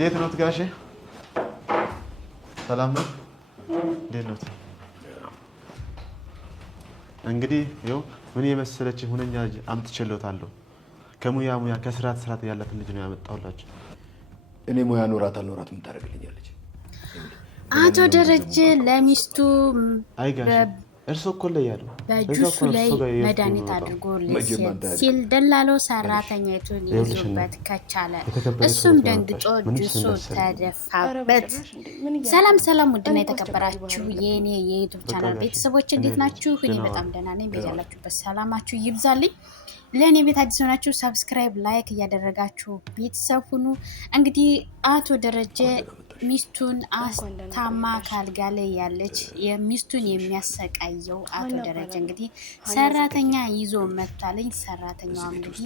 እንዴት ነው ጋሼ? ሰላም ነው? እንዴት ነው? እንግዲህ ይኸው ምን የመሰለች ሁነኛ ልጅ አምጥቼልዎታለሁ። ከሙያ ከስራት ያላት ልጅ ነው ያመጣሁላችሁ። እኔ ሙያ ኖራት አልኖራት ምን ታደርግልኛለች? አቶ ደረጀ ለሚስቱ እርሶ እኮ ላይ ያለው በጁሱ ላይ መድኃኒት አድርጎ ሲል ደላሎ ሰራተኛይቱን ይዞበት ከቻለ እሱም ደንግጦ ጁሱ ተደፋበት። ሰላም ውድና የተከበራችሁ የኔ የዩቲዩብ ቻናል ቤተሰቦች እንዴት ናችሁ? እኔ በጣም ደህና ነኝ። በያላችሁበት ሰላማችሁ ይብዛልኝ። ለእኔ ቤት አዲስ ሆናችሁ ሰብስክራይብ፣ ላይክ እያደረጋችሁ ቤተሰብ ሁኑ። እንግዲህ አቶ ደረጀ ሚስቱን አስታማ ካልጋ ላይ ያለች የሚስቱን የሚያሰቃየው አቶ ደረጀ እንግዲህ ሰራተኛ ይዞ መጥቷልኝ። ሰራተኛዋ እንግዲህ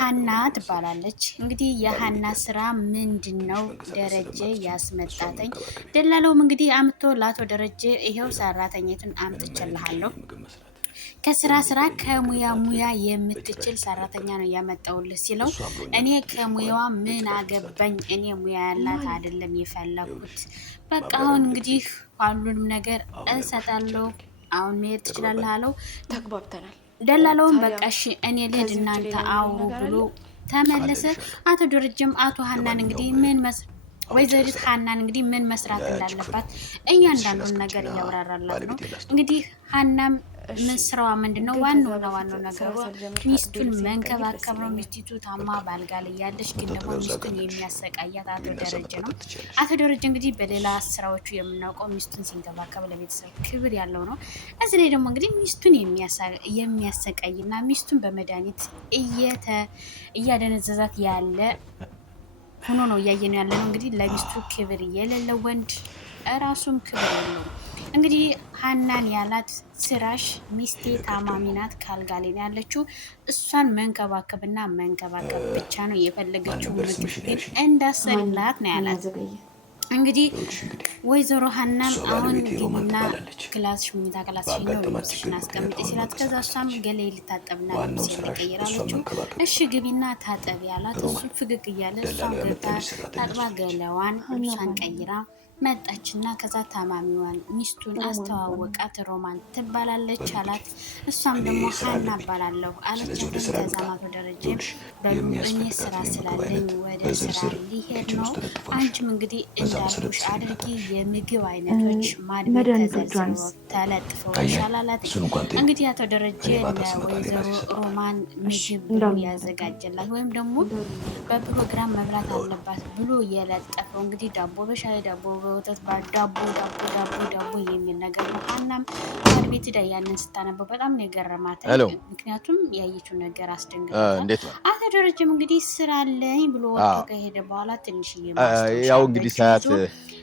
ሀና ትባላለች። እንግዲህ የሀና ስራ ምንድነው? ደረጀ ያስመጣተኝ ደላላውም እንግዲህ አምጥቶ ለአቶ ደረጀ ይሄው ሰራተኛቱን አምጥቼልሃለሁ፣ ከስራ ከሙያ የምትችል ሰራተኛ ነው ያመጣውልህ ሲለው እኔ ከሙያዋ ምን አገባኝ? እኔ ሙያ ያላት አይደለም የፈለኩት። በቃ አሁን እንግዲህ ሁሉንም ነገር እሰጣለሁ፣ አሁን መሄድ ትችላለህ አለው። ተግባብተናል። ደላላውም በቃ እሺ እኔ ልሂድ እናንተ አውሩ ብሎ ተመለሰ። አቶ ደረጀም አቶ ሀናን እንግዲህ ወይዘሪት ሀናን እንግዲህ ምን መስራት እንዳለባት እያንዳንዱን ነገር እያወራራላት ነው። እንግዲህ ሀናም ስራዋ ምንድነው? ዋናው ነገር ሚስቱን መንከባከብ ነው። ሚስቲቱ ታማ ባልጋ ላይ ያለች፣ ግን ደግሞ ሚስቱን የሚያሰቃያት አቶ ደረጀ ነው። አቶ ደረጀ እንግዲህ በሌላ ስራዎቹ የምናውቀው ሚስቱን ሲንከባከብ ለቤተሰብ ክብር ያለው ነው። እዚህ ላይ ደግሞ እንግዲህ ሚስቱን የሚያሰቃይና ሚስቱን በመድኃኒት እያደነዘዛት ያለ ሆኖ ነው እያየን ያለ ነው። እንግዲህ ለሚስቱ ክብር የሌለው ወንድ ራሱም ክብር የለው። እንግዲህ ሀናን ያላት ስራሽ ሚስቴ ታማሚ ናት፣ ካልጋ ላይ ነው ያለችው፣ እሷን መንከባከብና መንከባከብ ብቻ ነው የፈለገችው፣ ምግብ ግን እንዳሰላት ነው ያላት። እንግዲህ ወይዘሮ ሀናም አሁን ግቢና ክላስሽ መኝታ ክላስሽ ነው ልብስሽን አስቀምጪ ሲላት፣ ከዛ እሷም ገሌ ልታጠብና ልብስ ልቀይር አለችው። እሺ ግቢና ታጠቢ ያላት። እሱ ፍግግ እያለ እሷም ገብታ ታጥባ ገለዋን ልብሷን ቀይራ መጣችና ከዛ ታማሚዋን ሚስቱን አስተዋወቃት። ሮማን ትባላለች አላት። እሷም ደግሞ ሀና እባላለሁ አለች። ከዛ አቶ ደረጀ በእኔ ስራ ስላለኝ ወደ ስራ ሊሄድ ነው፣ አንቺም እንግዲህ እንዳልኩሽ አድርጊ፣ የምግብ አይነቶች ማድመጥ ተለጥፈው ይሻላላት። እንግዲህ አቶ ደረጀ ለወይዘሮ ሮማን ምግብ ያዘጋጀላት ወይም ደግሞ በፕሮግራም መብላት አለባት ብሎ የለጠፈው እንግዲህ ዳቦ በሻይ ዳቦ ወተት ዳቦ የሚል ነገር ነው። ሀናም ቤት ሄዳ ያንን ስታነበው በጣም ነው የገረማት። ምክንያቱም ያየችው ነገር አስደንግጧታል። አቶ ደረጀም እንግዲህ ስራ አለኝ ብሎ ወጥቶ ከሄደ በኋላ ትንሽ ያው እንግዲህ ሰዓት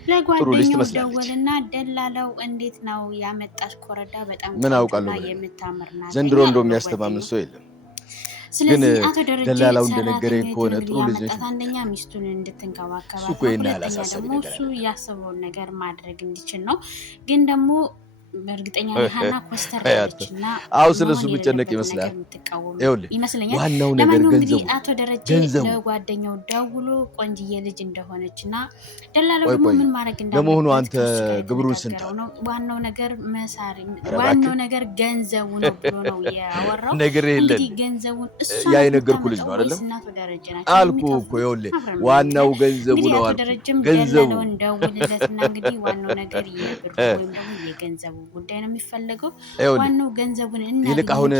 ለጓደኛው ደወልና ደላላው እንዴት ነው ያመጣች ኮረዳ በጣም ምን አውቃለሁ የምታምር ናት። ዘንድሮ እንደሚያስተማምን ሰው የለም። ስለዚህ አቶ ደረጀ ደላላው እንደነገረኝ ከሆነ ጥሩ ልጅ ነች። አንደኛ ሚስቱን እንድትንከባከባት፣ ሁለተኛ ደግሞ እሱ ያሰበውን ነገር ማድረግ እንዲችል ነው። ግን ደግሞ በእርግጠኛ ሀና ኮስተር ያለችና ስለሱ ብጨነቅ ይመስለኛል። ዋናው ነገር ገንዘቡ። አቶ ደረጀ ለጓደኛው ደውሎ ቆንጅዬ ልጅ እንደሆነችና ደላላው ደግሞ ምን ማድረግ እንዳለበት ለመሆኑ አንተ ግብሩን ስንት ነው? ዋናው ነገር ገንዘቡ ነው ብሎ ነው ያወራው። ነገር የለም ገንዘቡን ያ የነገርኩህ ልጅ ነው አይደለም አልኩህ እኮ። ይኸውልህ ዋናው ገንዘቡ ነው አልኩህ። ገንዘቡ ደውልለትና እንግዲህ ዋናው ነገር የብር ወይም ደግሞ የገንዘቡ ጉዳይ ነው የሚፈልገው። ዋናው ገንዘቡን ይልቅ አሁን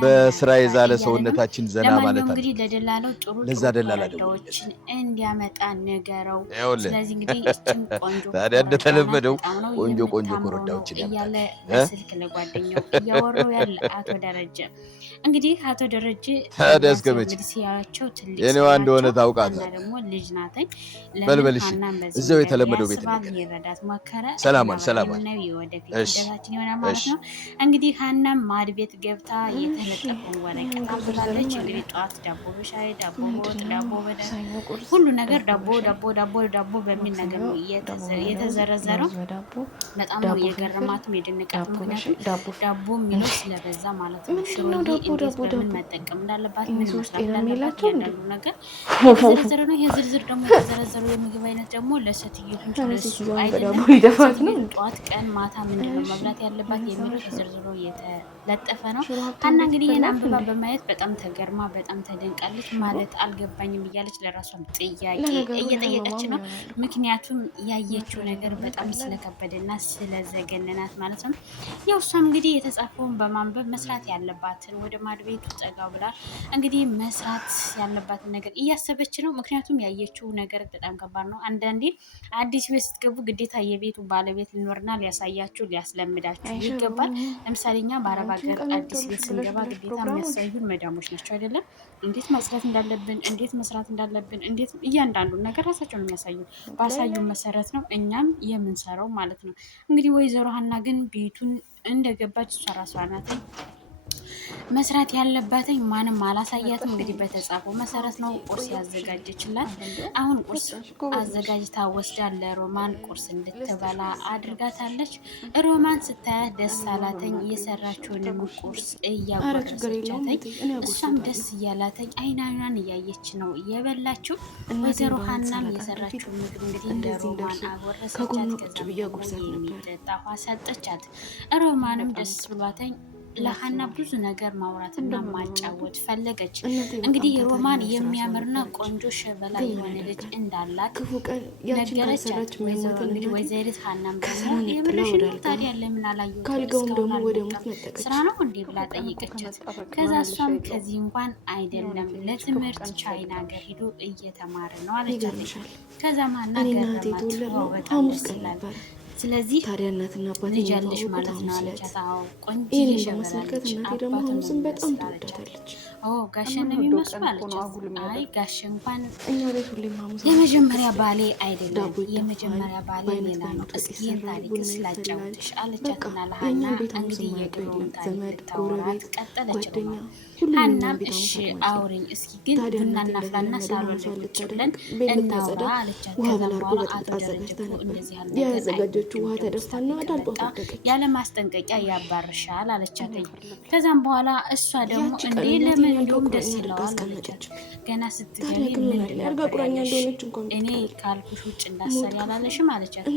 በስራ የዛለ ሰውነታችን ዘና ማለት አለ። እንግዲህ ለደላላው ጥሩ ደላላዎችን እንዲያመጣ ነገረው። ስለዚህ እንግዲህ እቺን ቆንጆ ታዲያ እንደተለመደው ቆንጆ ኮረዳዎችን ያለ በስልክ ለጓደኛው እያወራው ያለ አቶ ደረጀ እንግዲህ አቶ ደረጀ ታዲያ እስከመቼ ሲያቸው ትልቅ የኔዋ እንደሆነ ታውቃለህ። ደግሞ ልጅ ናተኝ በልበልሽ እዛው የተለመደው ቤት ይረዳት ሞከረ። ሰላም ነው ስደታችን ይሆናል ማለት ነው። እንግዲህ ሀናም ማድ ቤት ገብታ የተለጠፈውን ወረቀት አንብባለች። እንግዲህ ጠዋት ዳቦ በሻይ ዳቦ በወጥ ዳቦ ሁሉ ነገር ዳቦ ዳቦ ዳቦ ዳቦ በሚል ነገር ነው የተዘረዘረው። በጣም ነው የገረማትም የደነቃት። ምክንያቱም ዳቦ የሚለው ስለበዛ ማለት ነው። ሽሮዬ እንዴት በምን መጠቀም እንዳለባት ምን መስራት እንዳለባት ያንዳንዱ ነገር የተዘረዘረ ነው። ይሄ ዝርዝር ደግሞ የተዘረዘረው የምግብ አይነት ደግሞ ለሴትዮቱ እንጂ ለሱ አይደለም። ጠዋት ቀን ማታ ምንድነው መብላት ያለባት የሚለው ተዘርዝሮ የተለጠፈ ነው። ሀና እንግዲህ ይህን አንብባ በማየት በጣም ተገርማ በጣም ተደንቃለች። ማለት አልገባኝም እያለች ለራሷም ጥያቄ እየጠየቀች ነው። ምክንያቱም ያየችው ነገር በጣም ስለከበደና ስለዘገነናት ማለት ነው። ያው እሷም እንግዲህ የተጻፈውን በማንበብ መስራት ያለባትን ወደ ማድ ቤቱ ጠጋ ብላ እንግዲህ መስራት ያለባትን ነገር እያሰበች ነው። ምክንያቱም ያየችው ነገር በጣም ከባድ ነው። አንዳንዴ አዲስ ቤት ስትገቡ ግዴታ የቤቱ ባለቤት ሊኖርና ሊያሳያችሁ ሊያስለምዳችሁ ይገባል። ለምሳሌ እኛ በአረብ ሀገር አዲስ ቤት ስንገባ ግዴታ የሚያሳዩን መዳሞች ናቸው አይደለም? እንዴት መስራት እንዳለብን፣ እንዴት መስራት እንዳለብን፣ እንዴት እያንዳንዱን ነገር ራሳቸውን የሚያሳዩ ባሳዩን መሰረት ነው እኛም የምንሰራው ማለት ነው። እንግዲህ ወይዘሮ ሀና ግን ቤቱን እንደገባች እሷ ራሷ ናት መስራት ያለባትኝ ማንም አላሳያትም። እንግዲህ በተጻፈው መሰረት ነው ቁርስ ያዘጋጀችላት። አሁን ቁርስ አዘጋጅታ ወስዳ ለሮማን ቁርስ እንድትበላ አድርጋታለች። ሮማን ስታያት ደስ አላተኝ። የሰራችውንም ቁርስ እያጎረሰቻተኝ እሷም ደስ እያላተኝ አይናኗን እያየች ነው የበላችው። ወይዘሮ ሀናም የሰራችው ምግብ እንግዲህ ለሮማን አጎረሰቻት። ከዛ የሚጠጣ ውሃ ሰጠቻት። ሮማንም ደስ ብሏተኝ ለሀና ብዙ ነገር ማውራትና ማጫወት ፈለገች። እንግዲህ ሮማን የሚያምርና ቆንጆ ሸበላ የሆነ ልጅ እንዳላት ነገረቻት። እንግዲህ ወይዘሪት ሀናም ደግሞ የምልሽን ታዲያ ለምን አላየሁትም ስራ ነው እንዴ ብላ ጠይቀቻት። ከዛ እሷም ከዚህ እንኳን አይደለም ለትምህርት ቻይና ሀገር ሄዶ እየተማረ ነው አለቻት። ከዛ ሀና ገረማት። በጣም ደስ ይላል። ስለዚህ ታዲያ እናትና አባት ልጅ ማለት ነው አለቻት። አዎ ቆንጆ ሸበላለች። አባቱን በጣም ትወዳታለች። ጋሸን ነው የሚመስሉ አለቻት። አይ ጋሸ እንኳን የመጀመሪያ ባሌ አይደለም፣ የመጀመሪያ ባሌ ሌላ ነው። እስኪ ታሪክ ስላጫውትሽ አለቻትና ለሀና እንግዲህ የድሮውን ታሪክ ታወራት ቀጠለች። ሀናም እሺ አውሪኝ እስኪ ግን ቡና እናፍላና ሳሎን ላይ ቁጭ ብለን እናውራ አለቻት። ከዛ በኋላ አቶ ደረጀ እንደዚህ ያለ ያዘጋጀችው ውሃ ተደፍታና አዳልጧ ያለ ማስጠንቀቂያ ያባርሻል አለቻት። ከዛም በኋላ እሷ ደግሞ እንዴ ለምን እንደውም ደስ ይለዋል አለቻት። ገና ስትገቢ ምን ያርጋ ቁራኛ እንደሆነች እንኳን እኔ ካልኩሽ ውጭ እንዳሰሪ ያላለሽም አለቻት።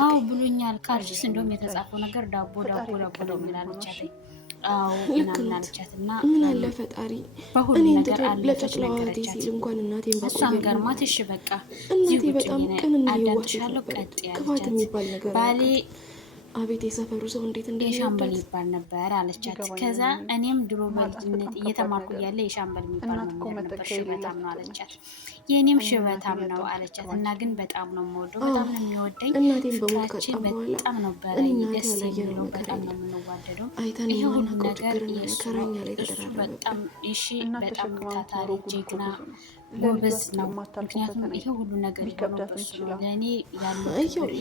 አዎ ብሎኛል ካልሽስ እንደውም የተጻፈው ነገር ዳቦ ዳቦ ዳቦ ነው የሚላለቻት። አዎ ምናምን አለቻትና ምን አለ ፈጣሪ በሁሉ ነገር አለች ነገረቻት። እንኳን እናቴን እሷም ገርሟት እሺ በቃ እናቴ በጣም ቅንና አዳምጥሻለሁ ቀጥ ክፋት የሚባል ነገር ባሌ አቤት የሰፈሩ ሰው እንዴት የሻምበል ይባል ነበር አለቻት። ከዛ እኔም ድሮ በልጅነት እየተማርኩ እያለ የሻምበል የሚባል ነበር ሽበታም ነው አለቻት። የእኔም ሽበታም ነው አለቻት። እና ግን በጣም ነው የምወደው፣ በጣም ነው የሚወደኝ፣ ፍቅራችን በጣም ነው ደስ የሚለው፣ በጣም ነው የምንዋደደው። ይሄ ሁሉ ነገር የእሱ በጣም እሺ፣ በጣም ታታሪ ጀግና ጎበዝ ነው። ምክንያቱም ይሄ ሁሉ ነገር የሆነው በሱ ነው። ለእኔ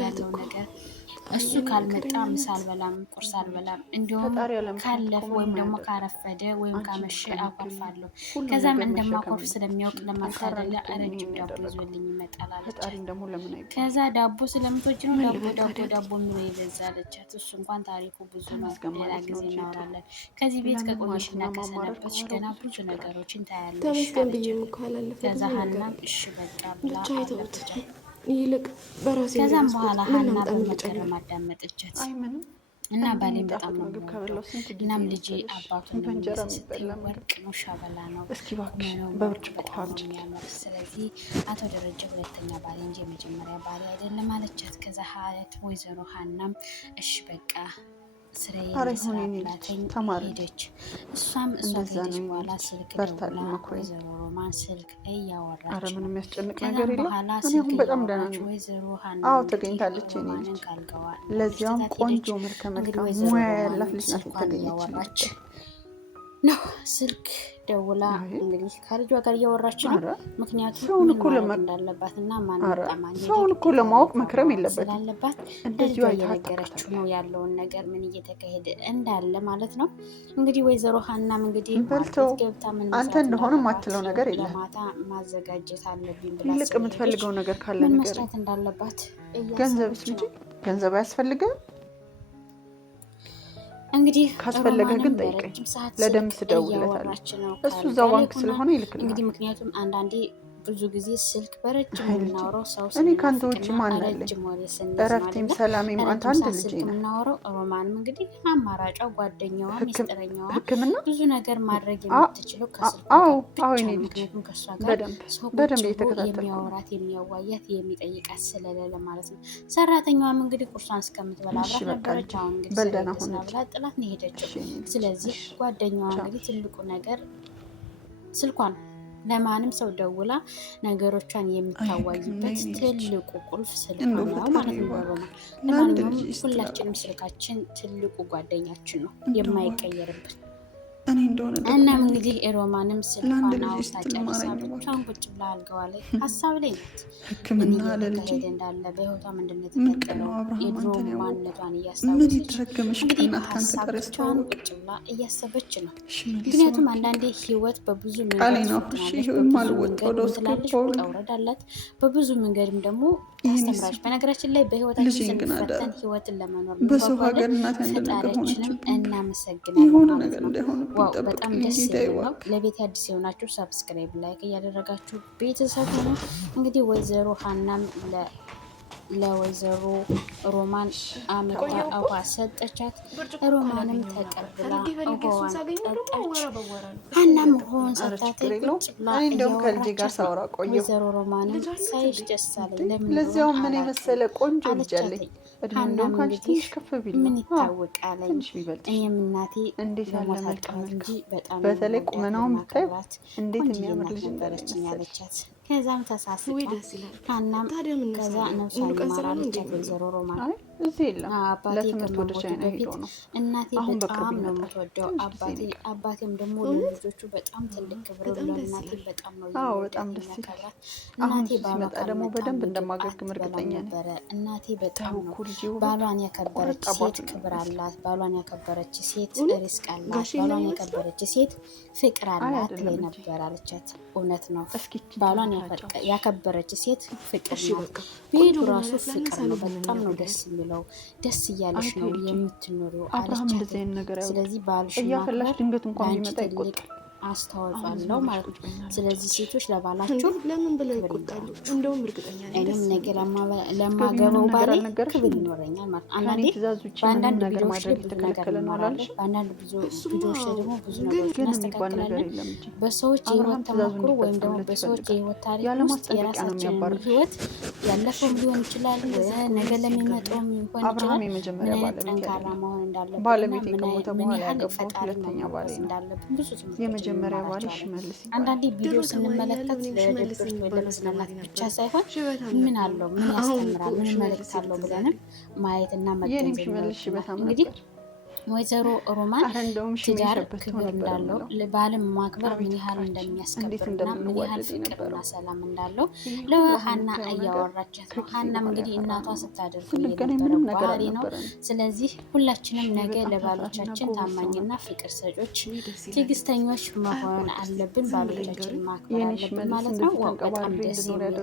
ያለው ነገር እሱ ካልመጣ ምሳ አልበላም፣ ቁርስ አልበላም። እንዲሁም ካለፈ ወይም ደግሞ ካረፈደ ወይም ካመሸ አኮርፋለሁ። ከዛም እንደማኮርፍ ስለሚያውቅ ለማታለለ ረጅም ዳቦ ይዞልኝ ይመጣል አለቻት። ከዛ ዳቦ ስለምትወጂ ነው ዳቦ የሚለው ይበዛለቻት። እሱ እንኳን ታሪኩ ብዙ ነው፣ ሌላ ጊዜ እናወራለን። ከዚህ ቤት ከቆየሽና ከሰነበትሽ ገና ብዙ ነገሮችን ታያለሽ። ከዛ ሀናም እሺ በቃ ብላ አለቻት። ይልቅ በራሴ ከዛም በኋላ ሀና በመገረም አዳመጠቻት እና ባሌን በጣም ነው የምወደው። እናም ልጄ አባቱን ስትይ ወርቅ ነው ሸበላ ነው በጣም ነው የሚያምር። ስለዚህ አቶ ደረጀ ሁለተኛ ባሌ እንጂ የመጀመሪያ ባሌ አይደለም አለቻት። ከዛ ሀያት ወይዘሮ ሀናም እሺ በቃ ስራዬ ሄደች። እሷም ከሄደች በኋላ ስልክ ደውላ ወይዘሮ ሮማን ስልክ እያወራች በኋላ ስልክ እያወራች ወይዘሮ ሀና ተገኝታለች። ለዚያም ቆንጆ መልከ መልካም ሙያ ያላት ልጅ ናት። ተገኘች ነው ስልክ ደውላ እንግዲህ ከልጇ ጋር እያወራች ነው። ምክንያቱም ምን ማድረግ እንዳለባትና ሰውን እኮ ለማወቅ መክረም የለበትም ስላለባት እንደዚህ እየነገረችው ነው ያለውን ነገር ምን እየተካሄደ እንዳለ ማለት ነው። እንግዲህ ወይዘሮ ሀናም እንግዲህ ማርኬት ገብታ ምን አንተ እንደሆነ ማትለው ነገር የለም ለማታ ማዘጋጀት አለብኝ ብላ ይልቅ የምትፈልገው ነገር ካለ ምን ነገር መስራት እንዳለባት ገንዘብስ እንጂ ገንዘብ አያስፈልግም። እንግዲህ ካስፈለገ ግን ጠይቀኝ፣ ለደም ስደውልለታለሁ። እሱ እዛው ባንክ ስለሆነ ይልክልሃል። እንግዲህ ምክንያቱም አንዳንዴ ብዙ ጊዜ ስልክ በረጅም የምናወራው ሰው እኔ ካንተ ውጭ ማን አለኝ? እረፍቴም ሰላሜም አንተ አንድ ልጅ ነህ። የምናወራው ሮማንም እንግዲህ አማራጯ ጓደኛዋ ሚስጥረኛዋ ሕክምና ብዙ ነገር ማድረግ የምትችለው ከስልክ አዎ እኔ ልጅ ምክንያቱም ከእሷ ጋር ሰው በደንብ እየተከታተልኩ የሚያወራት የሚያዋያት የሚጠይቃት ስለሌለ ማለት ነው። ሰራተኛዋም እንግዲህ ቁርሷን እስከምትበላ አብራት ነበረች። አሁን እንግዲህ ብላ ጥላት ነው የሄደችው። ስለዚህ ጓደኛዋ እንግዲህ ትልቁ ነገር ስልኳ ነው። ለማንም ሰው ደውላ ነገሮቿን የምታዋይበት ትልቁ ቁልፍ ስልክ ነው ማለት ነው። ለማንኛውም ሁላችንም ስልካችን ትልቁ ጓደኛችን ነው የማይቀየርብን። እናም እንግዲህ ሮማንም ስልኳን አውጥታ ጨርሳ ብቻዋን ቁጭ ብላ አልጋዋ ላይ ሀሳብ ላይ ናት። ምን እየተካሄደ እንዳለ በህይወቷ ምንድን ነው የተፈጠረው የድሮ ማንነቷን እያስታወሰች እንግዲህ በሀሳብ ብቻዋን ቁጭ ብላ እያሰበች ነው። ምክንያቱም አንዳንዴ ህይወት በብዙ መንገድ ትላለች፣ ውጣ ውረድ አላት። በብዙ መንገድም ደግሞ ታስተምራለች። በነገራችን ላይ በህይወታችን ስንፈተን ህይወትን ለመኖር ፈጣሪያችንም እናመሰግናለን ማለት ነው። ዋው በጣም ደስ ይላል። ለቤት አዲስ የሆናችሁ ሰብስክራይብ፣ ላይክ እያደረጋችሁ ቤተሰብ ሆኑ። እንግዲህ ወይዘሮ ሀናም ለወይዘሮ ሮማን አመጣ ውሃ ሰጠቻት። ሮማንም ተቀብላ ውሃዋን ጠጣች። ሀናም ውሃውን ሰጣት ቁጭ ብላ እያወራች ወይዘሮ ሮማንም ሳይሽ ደስ አለኝ ለዚያውም ምን የመሰለ ቆንጆ ልጅ አለኝ። ሀናም እንግዲህ ምን ይታወቃለኝ እኔም እናቴ ለሞታቸው እንጂ በጣም በተለይ ቁመናውን ብታይ እንዴት የሚያምር ልጅ ነበረችኝ አለቻት። ከዛም ተሳስቃ ሀናም ከዛ ነፍሷን ይማራለቻት ወይዘሮ ሮማን እዚህ የለም አባቴ ከመሞቱ በፊት እናቴ በጣም ነው የምትወደው። አባቴም ደግሞ ለልጆቹ በጣም ትልቅ ክብር ለእናቴ በጣም ነው የሚያከብራት። እናቴ ባሏ ደግሞ በደንብ እንደማገግም እርግጠኛ ነበረ። እናቴ በጣም ነው ባሏን ያከበረች ሴት ክብር አላት። ባሏን ያከበረች ሴት ሪስክ አላት። ባሏን ያከበረች ሴት ፍቅር አላት ላይ ነበር አለቻት። እውነት ነው። ባሏን ያከበረች ሴት ፍቅር ነው። ቤቱ ራሱ ፍቅር ነው። በጣም ነው ደስ የሚለው። ደስ እያለሽ ነው የምትኖሪው አለቻት። ስለዚህ ባልሽ ማክበር ለአንቺ ትልቅ አስተዋጽኦ አለው ማለት ነው። ስለዚህ ሴቶች ለባላቸው ለምን ብለው ይቆጣሉ? እንደውም እርግጠኛ ነኝ እኔም ነገር ለማገባው ባሌ ክብር ይኖረኛል ማለት ነው። አንዳንዴ በአንዳንድ ቪዲዮዎች ላይ ብዙ ነገር እንኖራለን። በአንዳንድ ቪዲዮዎች ላይ ደግሞ ብዙ ነገሮች እናስተካክላለን። በሰዎች የህይወት ተሞክሮ ወይም ደግሞ በሰዎች የህይወት ታሪክ ውስጥ የራሳችንን ህይወት ያለፈውም ሊሆን ይችላል፣ ነገ ለሚመጣውም ሊሆን ይችላል። ምን አይነት ጠንካራ መሆን እንዳለብን ምን ያህል ፈጣሪ መሆን እንዳለብን ብዙ ትምህርት መጀመሪያ ባልሽ መልስ አንዳንዴ ቪዲዮ ስንመለከት ለድብርት ወይ ለመዝናናት ብቻ ሳይሆን ምን አለው ምን ያስተምራል ምን መልእክት አለው ብለንም ማየትና መገንዘብ ነው። እንግዲህ ወይዘሮ ሮማን ትዳር ክብር እንዳለው ባልም ማክበር ምን ያህል እንደሚያስከብርና ምን ያህል ፍቅርና ሰላም እንዳለው ለሀና እያወራቻት ነው። ሀናም እንግዲህ እናቷ ስታደርግ የነበረው ባህሪ ነው። ስለዚህ ሁላችንም ነገ ለባሎቻችን ታማኝና ፍቅር ሰጮች፣ ትዕግስተኞች መሆን አለብን። ባሎቻችን ማክበር አለብን ማለት ነው። በጣም ደስ የሚል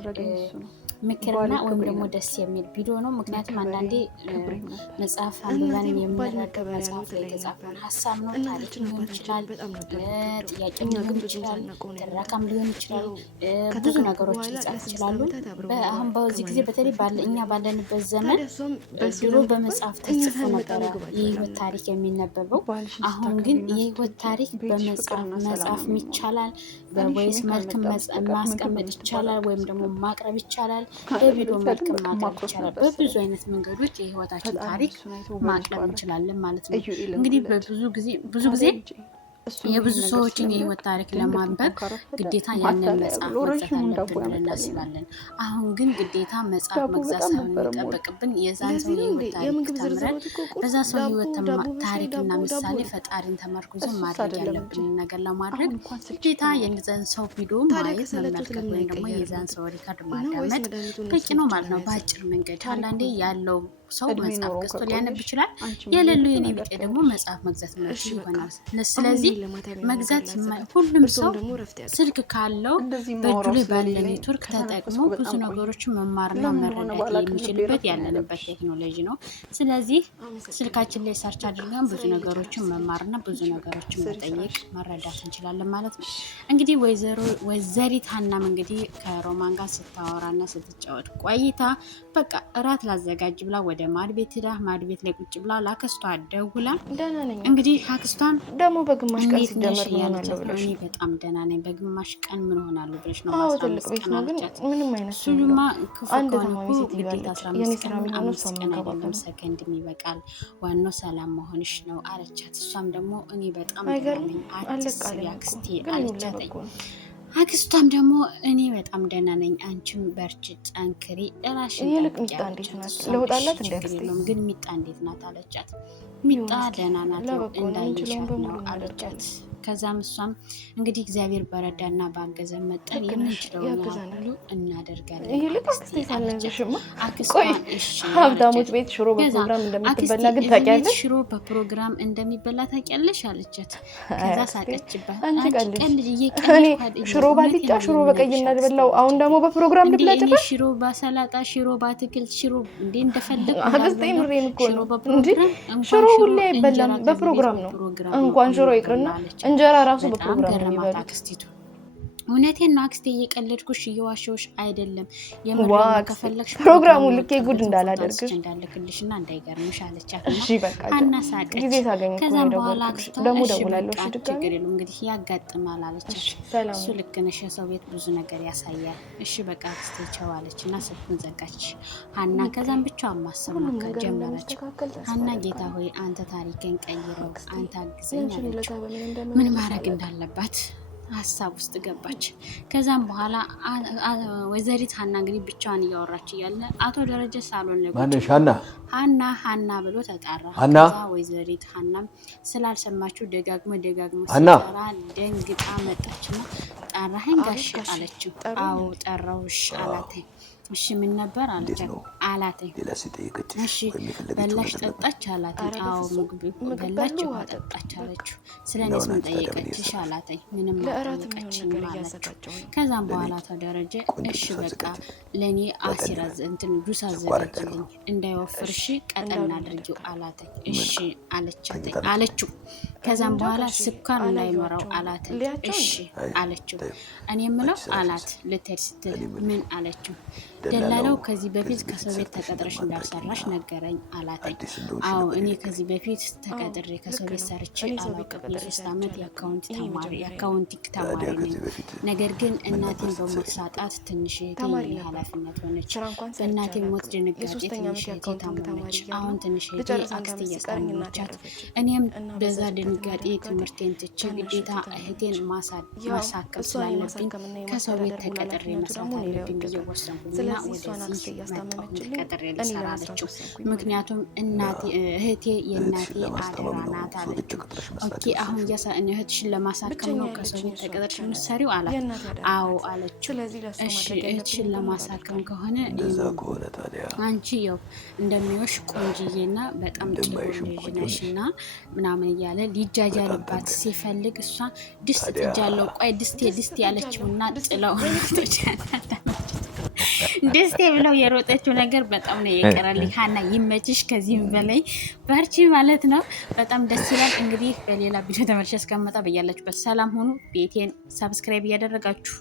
ምክርና ወይም ደግሞ ደስ የሚል ቪዲዮ ነው። ምክንያቱም አንዳንዴ መጽሐፍ አንብበን የምንረዳው መጽሐፍ ላይ የተጻፈውን ሀሳብ ነው። ታሪክ ሊሆን ይችላል፣ ጥያቄም ሊሆን ይችላል፣ ትረካም ሊሆን ይችላል። ብዙ ነገሮች ሊጻፍ ይችላሉ። አሁን በዚህ ጊዜ በተለይ እኛ ባለንበት ዘመን ድሮ በመጽሐፍ ተጽፎ ነበረ የህይወት ታሪክ የሚነበበው። አሁን ግን የህይወት ታሪክ በመጽሐፍ ይቻላል፣ በቮይስ መልክ ማስቀመጥ ይቻላል፣ ወይም ደግሞ ማቅረብ ይቻላል፣ በቪዲዮ መልክ ማቅረብ ይቻላል። በብዙ አይነት መንገዶች የህይወታችን ታሪክ ማቅረብ እንችላለን ማለት ነው። እንግዲህ ብዙ ጊዜ የብዙ ሰዎችን የህይወት ታሪክ ለማንበብ ግዴታ ያንን መጽሐፍ መግዛት አለብን ብለን እናስባለን። አሁን ግን ግዴታ መጽሐፍ መግዛት ሳይሆን የሚጠበቅብን የዛን ሰው የህይወት ታሪክ ተምረን በዛ ሰው ህይወት ታሪክና ምሳሌ ፈጣሪን ተመርኩዘን ማድረግ ያለብን ነገር ለማድረግ ግዴታ የዛን ሰው ቪዲዮ ማየት መመልከት ወይም ደግሞ የዛን ሰው ሪካርድ ማዳመጥ በቂ ነው ማለት ነው። በአጭር መንገድ አንዳንዴ ያለው ሰው መጽሐፍ ገዝቶ ሊያነብ ይችላል። የሌለው የኔ ቢጤ ደግሞ መጽሐፍ መግዛት ማለት ይሆናል። ስለዚህ መግዛት ሁሉም ሰው ስልክ ካለው በእጁ ላይ ባለ ኔትወርክ ተጠቅሞ ብዙ ነገሮችን መማርና መረዳት የሚችልበት ያለንበት ቴክኖሎጂ ነው። ስለዚህ ስልካችን ላይ ሰርች አድርገን ብዙ ነገሮችን መማርና ብዙ ነገሮችን መጠየቅ መረዳት እንችላለን ማለት ነው። እንግዲህ ወይዘሪት ሀናም እንግዲህ ከሮማን ጋር ስታወራና ስትጫወት ቆይታ በቃ እራት ላዘጋጅ ብላ ወደ ማድቤት ሄዳ ማድቤት ላይ ቁጭ ብላ ላከስቷ ደውላ እንግዲህ አክስቷን ደግሞ በግማሽ ቀን ሲጀመር ምን አለው ብለሽ በጣም ደህና ነኝ በግማሽ ቀን ምን ሆናለሁ ብለሽ ነው አዎ ትልቅ ቤት ነው ግን ምንም አይነት ሱሉማ ከፎካኑ ግዴታ 15 ቀን 5 ቀን አይደለም ሰከንድ ይበቃል ዋናው ሰላም መሆንሽ ነው አለቻት። እሷም ደግሞ እኔ በጣም ደህና ነኝ አትስቢ አክስቴ አለቻት። አክስቷም ደግሞ እኔ በጣም ደህና ነኝ አንቺም በርቺ ጠንክሪ እራስሽን ጠብቂ አለቻት። ለውጣላት እንደዚህ ግን ሚጣ እንዴት ናት አለቻት። ሚጣ ደህና ናት እንዳየሻት ነው አለቻት። ከዛም እሷም እንግዲህ እግዚአብሔር በረዳና ባገዘ መጠን የምንችለውን ሁሉ እናደርጋለን። ይልቅ አክስቴ ሳለሽማ ቆይ ሀብታሞች ቤት ሽሮ በፕሮግራም እንደምትበላ ግን ታውቂያለሽ? ሽሮ በፕሮግራም እንደሚበላ ታውቂያለሽ አለቻት። ከዛ ሳቀችባት። አንቺ ቀልድ እየቀለድኩ ሽሮ ባልጫ ሽሮ በቀይ እናድበላው አሁን ደግሞ በፕሮግራም ልብላጭባ ሽሮ ባሰላጣ ሽሮ ባትክልት ሽሮ እንዴ እንደፈለኩ አክስቴ ምሬን እኮ ነው እንዴ ሽሮ ሁሌ አይበላም በፕሮግራም ነው። እንኳን ሽሮ ይቅርና እንጀራ ራሱ በፕሮግራም ነው የሚበሉት። እውነቴን ነው አክስቴ እየቀለድኩሽ እየዋሸሁሽ አይደለም። የምር ከፈለግሽ ፕሮግራሙ ልኬ ጉድ እንዳላደርግሽ እንዳልክልሽና እንዳይገርምሽ አለቻት። እሺ በቃ አናሳቀች። ጊዜ ታገኝ ከዛም በኋላ አክስቷ ደግሞ ደውላለሁ እሺ ድጋሚ ችግር የለውም እንግዲህ ያጋጥማል አለቻት። እሱ ልክ ነሽ የሰው ቤት ብዙ ነገር ያሳያል። እሺ በቃ አክስቴ ቻው አለችና ስልኩን ዘጋች ሀና። ከዛም ብቻዋን ማሰብ ጀመረች። ሀና ጌታ ሆይ አንተ ታሪክን ቀይረው አንተ አግዘኝ አለች። ምን ማድረግ እንዳለባት ሀሳብ ውስጥ ገባች። ከዛም በኋላ ወይዘሪት ሀና እንግዲህ ብቻዋን እያወራች እያለ አቶ ደረጀ ሳሎን ላይ ማነሽ ሀና ብሎ ተጣራ። ከዛ ወይዘሪት ሀናም ስላልሰማችሁ ደጋግሞ ሲጠራ ደንግጣ መጣችና ጠራኸኝ ጋሽ አለችው። አዎ ጠራውሽ አላት። እሺ ምን ነበር አላት። እሺ በላሽ ጠጣች አላት። አዎ ምግብ በላች ውሃ ጠጣች አለችው። ስለኔስ ምን ጠየቀችሽ አላት። ምንም አልጠየቀችኝ አለችው። ከዛም በኋላ ተደረጀ እሺ በቃ ለኔ አሲራ እንትን ጁስ አዘጋጅልኝ እንዳይወፍርሽ ቀጠን አድርጊው አላት። እሺ አለችው። ከዛም በኋላ ስኳር እንዳይመራው አላት። እሺ አለችው። እኔ የምለው አላት ልትሄድ ስትል ምን አለችው። ደላላው ከዚህ በፊት ከሰው ቤት ተቀጥረሽ እንዳልሰራሽ ነገረኝ አላት። አዎ እኔ ከዚህ በፊት ተቀጥሬ ከሰው ቤት ሰርቼ አላውቅም። የ3 ዓመት የአካውንቲንግ ተማሪ ነኝ። ነገር ግን እናቴን በሞት ሳጣት ትንሽ እህቴ የኔ ኃላፊነት ሆነች። በእናቴ ሞት ድንጋጤ ትንሽ እህቴ ታመመች። አሁን ትንሽ እህቴ አክስቴ እያስታመመቻት እኔም በዛ ድንጋጤ ትምህርቴን ትቼ ግዴታ እህቴን ማሳከም ስላለብኝ ከሰው ቤት ተቀጥሬ መስራት አለብኝ ብዬ ወሰንኩኝና ወደዚህ መጣሁ ቀጥሬ ልሰራ አለችው። ምክንያቱም እህቴ የእናቴ አደራ ናት አለችው። ኦኬ አሁን እህትሽን ለማሳከም ነው ከሰው ቤት ተቀጥረሽ የምትሰሪው አላት። አዎ አለችው። እሺ እህትሽን ለማሳከም ከሆነ አንቺ ያው እንደሚወሽ ቆንጅዬና በጣም ጥሩ ልጅ ነሽና ምናምን እያለ ሊጃጃልባት ሲፈልግ እሷ ድስት ጥጃለሁ ቆይ ድስቴ ያለችውና ጥለው ደስቴ ብለው የሮጠችው ነገር በጣም ነው የቀረልኝ። ሀና ይመችሽ፣ ከዚህም በላይ በርቺ ማለት ነው። በጣም ደስ ይላል። እንግዲህ በሌላ ቪዲዮ ተመልሼ እስከምመጣ በያላችሁበት ሰላም ሆኑ። ቤቴን ሰብስክራይብ እያደረጋችሁ